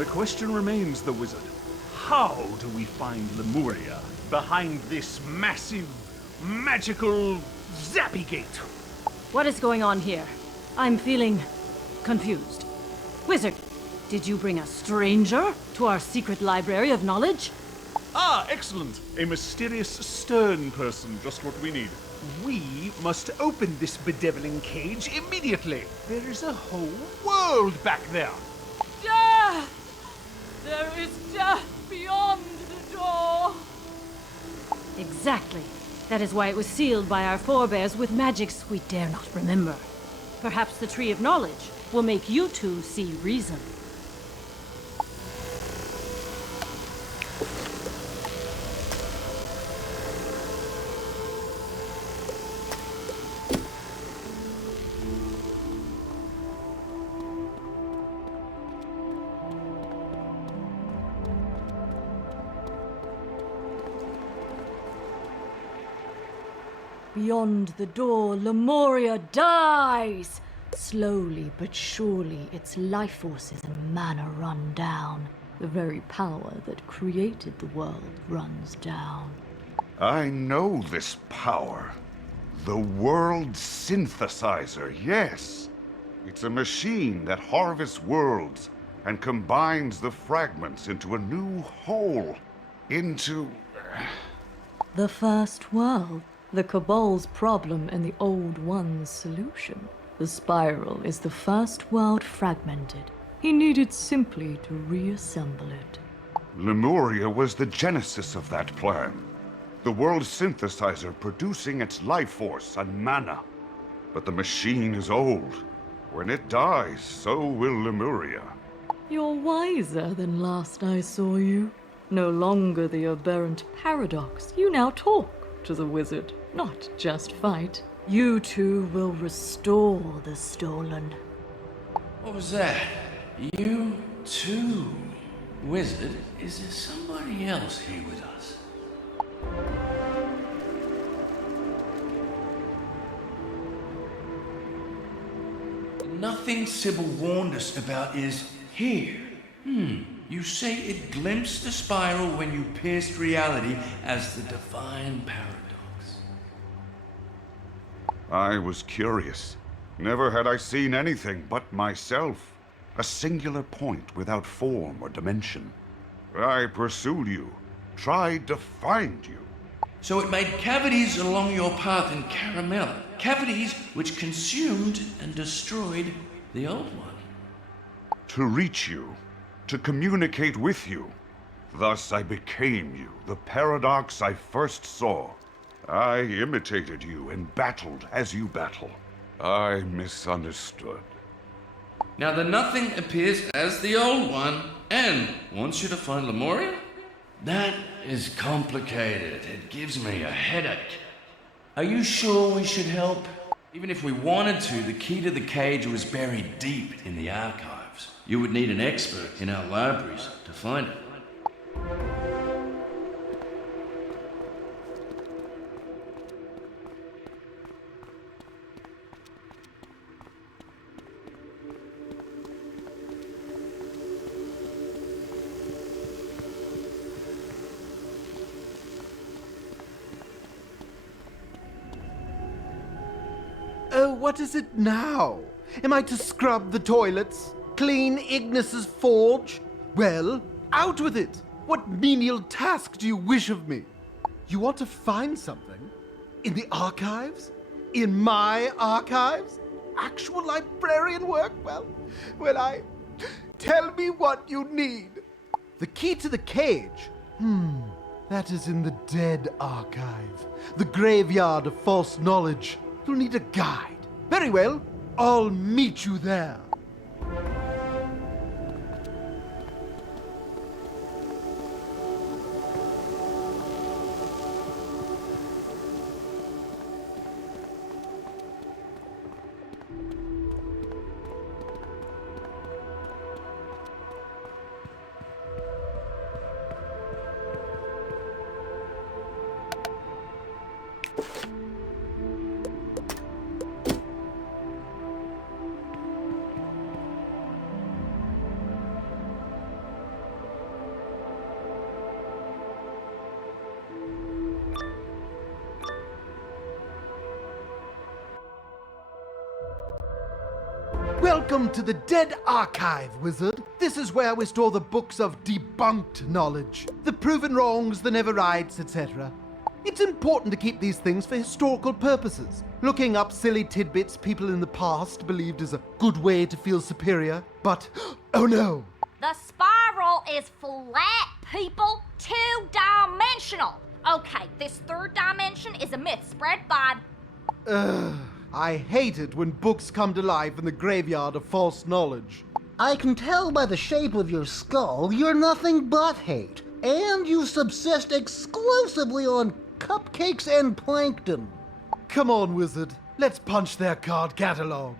The question remains, the wizard. How do we find Lemuria behind this massive, magical zappy gate? What is going on here? I'm feeling confused. Wizard, did you bring a stranger to our secret library of knowledge? Ah, excellent. A mysterious, stern person, just what we need. We must open this bedeviling cage immediately. There is a whole world back there. Death! There is death beyond the door! Exactly. That is why it was sealed by our forebears with magics we dare not remember. Perhaps the Tree of Knowledge will make you two see reason. Beyond the door, Lemuria dies! Slowly but surely, its life forces and mana run down. The very power that created the world runs down. I know this power. The world synthesizer, yes. It's a machine that harvests worlds and combines the fragments into a new whole. Into... The first world. The Cabal's problem and the Old One's solution. The spiral is the first world fragmented. He needed simply to reassemble it. Lemuria was the genesis of that plan. The world synthesizer producing its life force and mana. But the machine is old. When it dies, so will Lemuria. You're wiser than last I saw you. No longer the aberrant paradox. You now talk to the wizard, not just fight. You two will restore the stolen. What was that? You too? Wizard, is there somebody else here with us? Nothing Sybil warned us about is here. You say it glimpsed the spiral when you pierced reality as the divine paradox. I was curious. Never had I seen anything but myself. A singular point without form or dimension. I pursued you, tried to find you. So it made cavities along your path in Caramel. Cavities which consumed and destroyed the old one. To reach you, to communicate with you. Thus I became you, the paradox I first saw. I imitated you and battled as you battle. I misunderstood. Now the Nothing appears as the old one and wants you to find Lemuria? That is complicated. It gives me a headache. Are you sure we should help? Even if we wanted to, the key to the cage was buried deep in the archives. You would need an expert in our libraries to find it. Oh, what is it now? Am I to scrub the toilets? Clean Ignis's forge? Well, out with it! What menial task do you wish of me? You want to find something? In the archives? In my archives? Actual librarian work? Well, Tell me what you need. The key to the cage? That is in the Dead Archive. The graveyard of false knowledge. You'll need a guide. Very well, I'll meet you there. Welcome to the Dead Archive, Wizard. This is where we store the books of debunked knowledge, the proven wrongs, the never rights, etc. It's important to keep these things for historical purposes. Looking up silly tidbits people in the past believed is a good way to feel superior. But, oh no! The spiral is flat, people. Two-dimensional. Okay, this third dimension is a myth spread by... I hate it when books come to life in the graveyard of false knowledge. I can tell by the shape of your skull you're nothing but hate, and you subsist exclusively on cupcakes and plankton. Come on, Wizard. Let's punch their card catalog.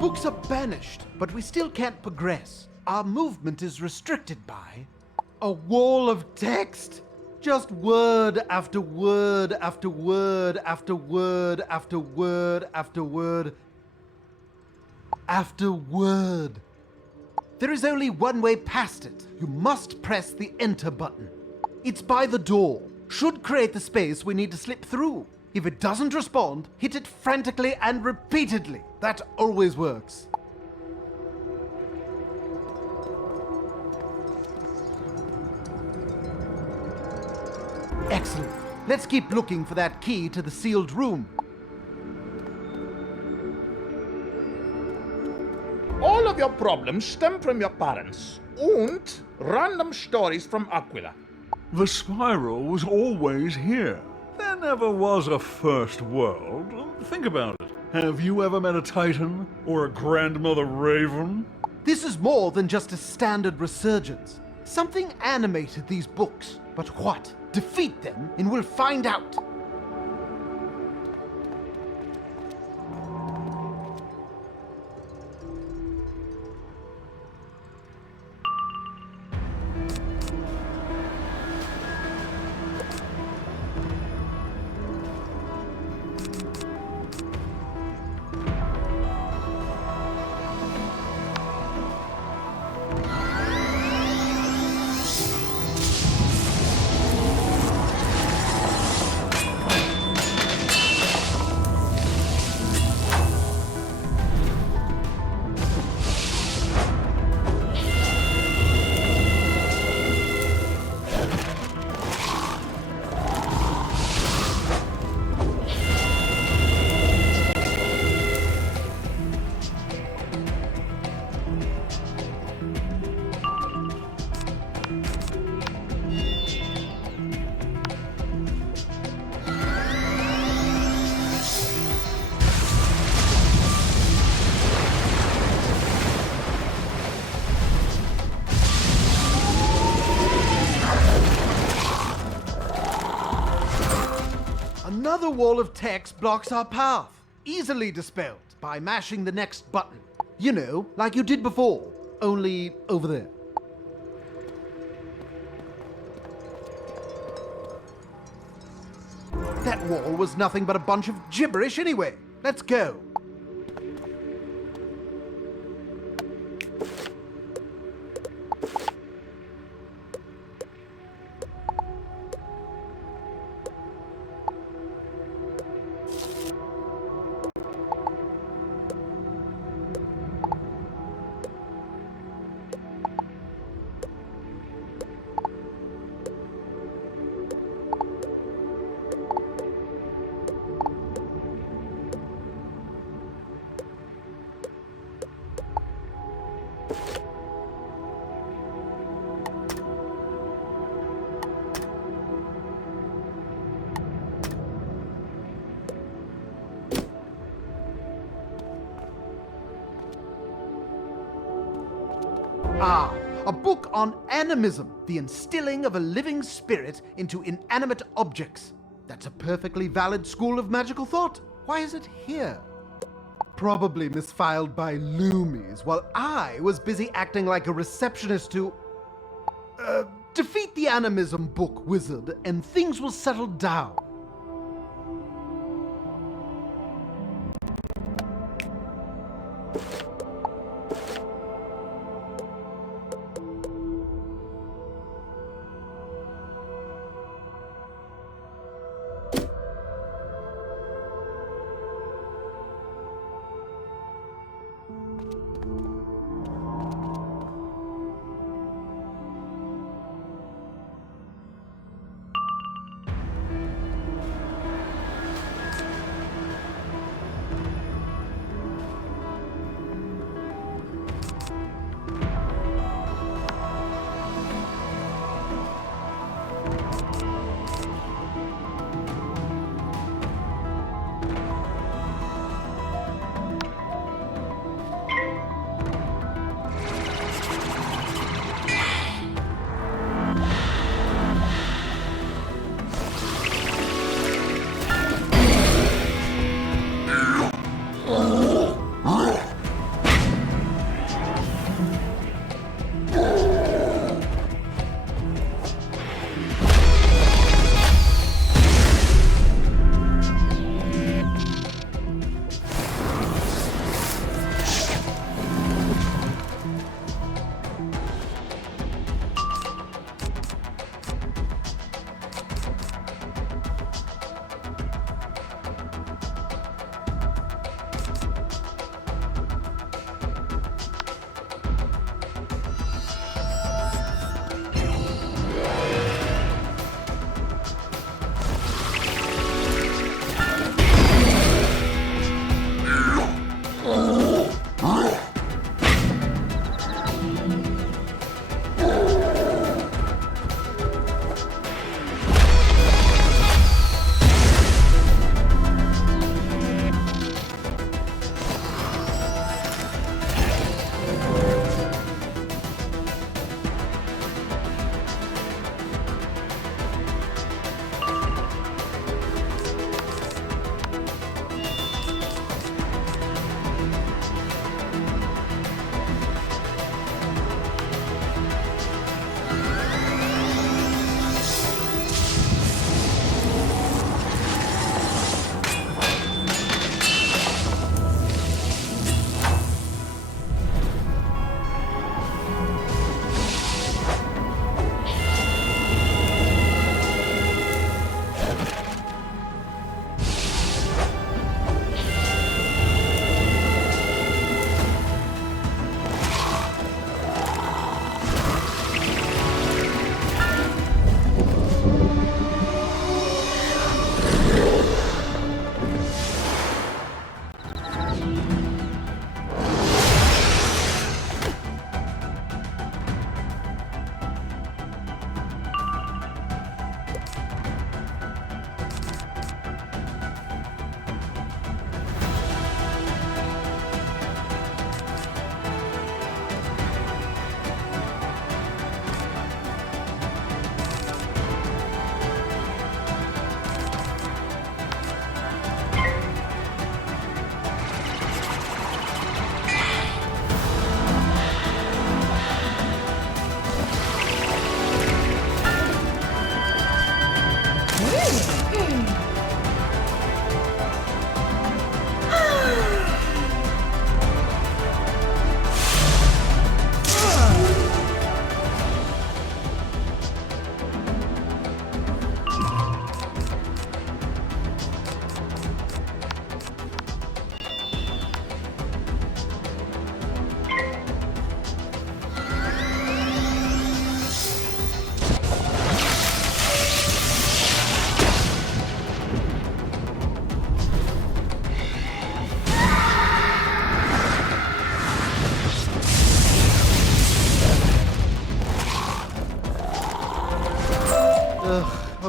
Books are banished, but we still can't progress. Our movement is restricted by a wall of text. Just word after word after word after word after word after word after word. There is only one way past it. You must press the enter button. It's by the door. Should create the space we need to slip through. If it doesn't respond, hit it frantically and repeatedly. That always works. Excellent. Let's keep looking for that key to the sealed room. All of your problems stem from your parents and random stories from Aquila. The spiral was always here. There never was a first world. Think about it. Have you ever met a Titan? Or a grandmother Raven? This is more than just a standard resurgence. Something animated these books. But what? Defeat them and we'll find out. Another wall of text blocks our path. Easily dispelled by mashing the next button. You know, like you did before, only over there. That wall was nothing but a bunch of gibberish anyway. Let's go. Ah, a book on animism, the instilling of a living spirit into inanimate objects. That's a perfectly valid school of magical thought. Why is it here? Probably misfiled by Loomies while I was busy acting like a receptionist to... defeat the animism book, Wizard, and things will settle down.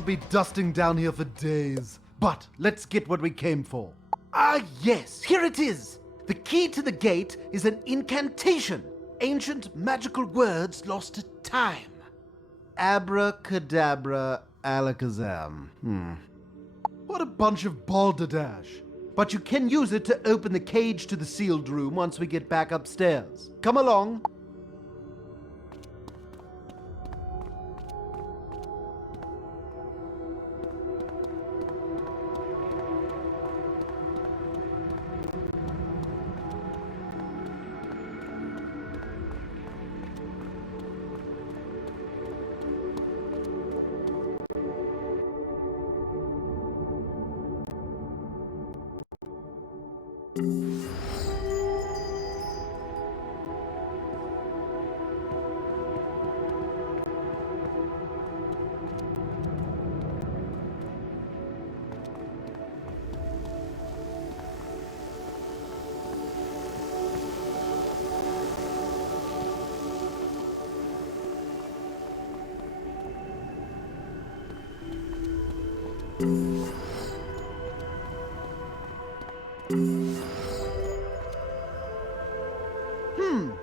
I'll be dusting down here for days. But let's get what we came for. Ah, yes, here it is. The key to the gate is an incantation. ancient magical words lost to time. Abracadabra alakazam. What a bunch of balderdash. But you can use it to open the cage to the sealed room once we get back upstairs. Come along.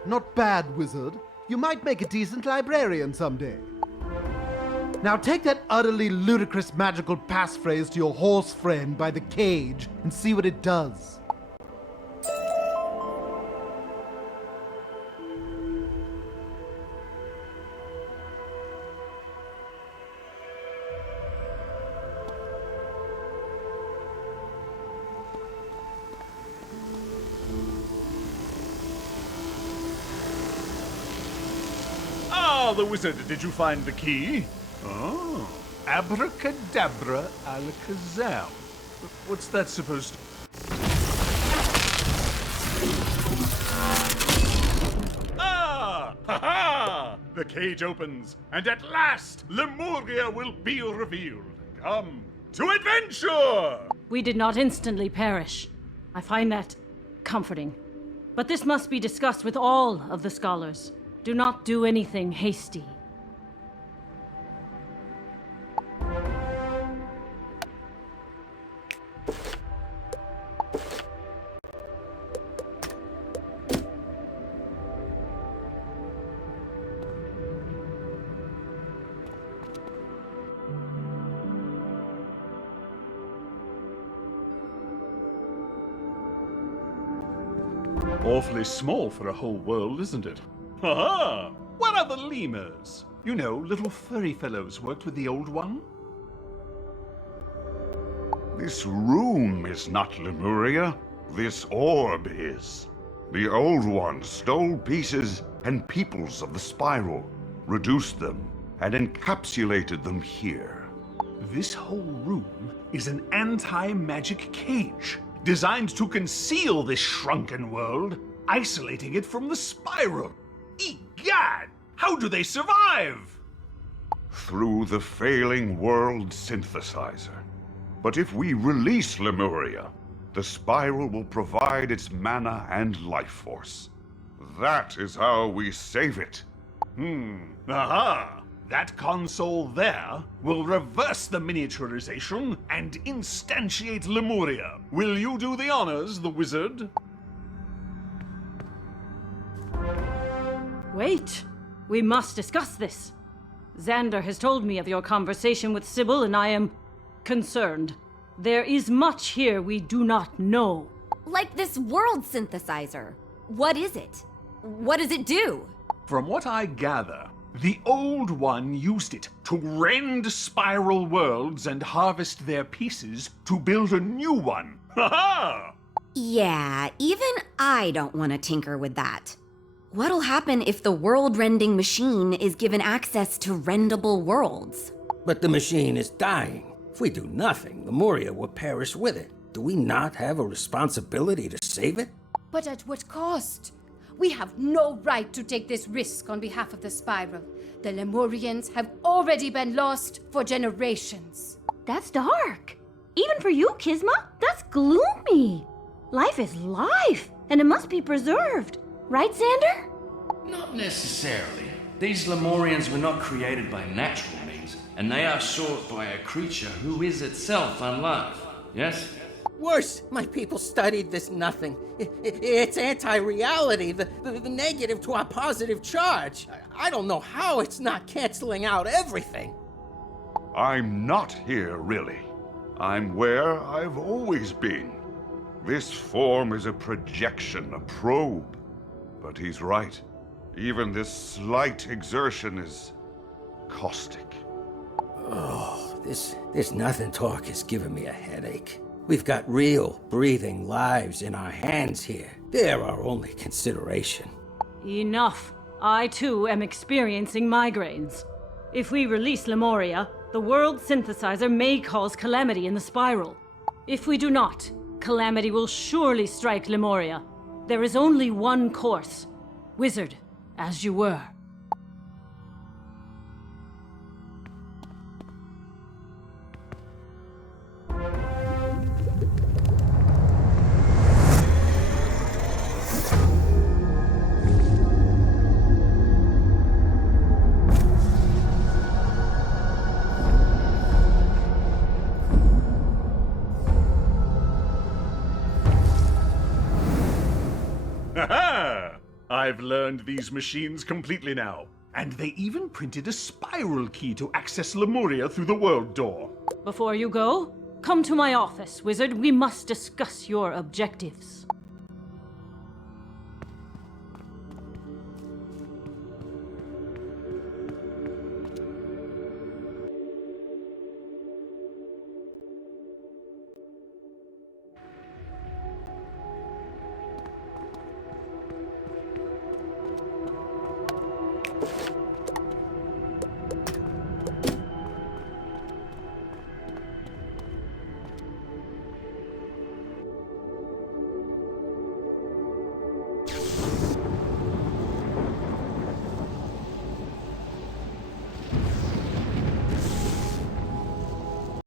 Not bad, wizard. You might make a decent librarian someday. Now take that utterly ludicrous magical passphrase to your horse friend by the cage and see what it does. Ah, the wizard, did you find the key? Oh, abracadabra alakazam. What's that supposed to... Ah! Ha-ha! The cage opens, and at last, Lemuria will be revealed. Come to adventure! We did not instantly perish. I find that comforting. But this must be discussed with all of the scholars. Do not do anything hasty. Awfully small for a whole world, isn't it? Ha-ha! Where are the lemurs? You know, little furry fellows worked with the old one? This room is not Lemuria. This orb is. The old one stole pieces and peoples of the spiral, reduced them, and encapsulated them here. This whole room is an anti-magic cage, designed to conceal this shrunken world, isolating it from the spiral. Egad! How do they survive? Through the failing world synthesizer. But if we release Lemuria, the spiral will provide its mana and life force. That is how we save it. Aha! That console there will reverse the miniaturization and instantiate Lemuria. Will you do the honors, the wizard? Wait! We must discuss this. Xander has told me of your conversation with Sybil, and I am concerned. There is much here we do not know. Like this world synthesizer. What is it? What does it do? From what I gather, the old one used it to rend spiral worlds and harvest their pieces to build a new one. Ha-ha! Yeah, even I don't want to tinker with that. What'll happen if the world-rending machine is given access to rendable worlds? But the machine is dying. If we do nothing, Lemuria will perish with it. Do we not have a responsibility to save it? But at what cost? We have no right to take this risk on behalf of the Spiral. The Lemurians have already been lost for generations. That's dark. Even for you, Kizma, that's gloomy. Life is life, and it must be preserved. Right, Xander? Not necessarily. These Lemurians were not created by natural means, and they are sought by a creature who is itself unloved. Yes? Worse, my people studied this nothing. It's anti-reality, the negative to our positive charge. I don't know how it's not canceling out everything. I'm not here, really. I'm where I've always been. This form is a projection, a probe. But he's right. Even this slight exertion is caustic. Oh, this nothing talk is giving me a headache. We've got real, breathing lives in our hands here. They're our only consideration. Enough. I, too, am experiencing migraines. If we release Lemuria, the world synthesizer may cause calamity in the spiral. If we do not, calamity will surely strike Lemuria. There is only one course. Wizard, as you were. Ha-ha! I've learned these machines completely now. And they even printed a spiral key to access Lemuria through the world door. Before you go, come to my office, Wizard. We must discuss your objectives.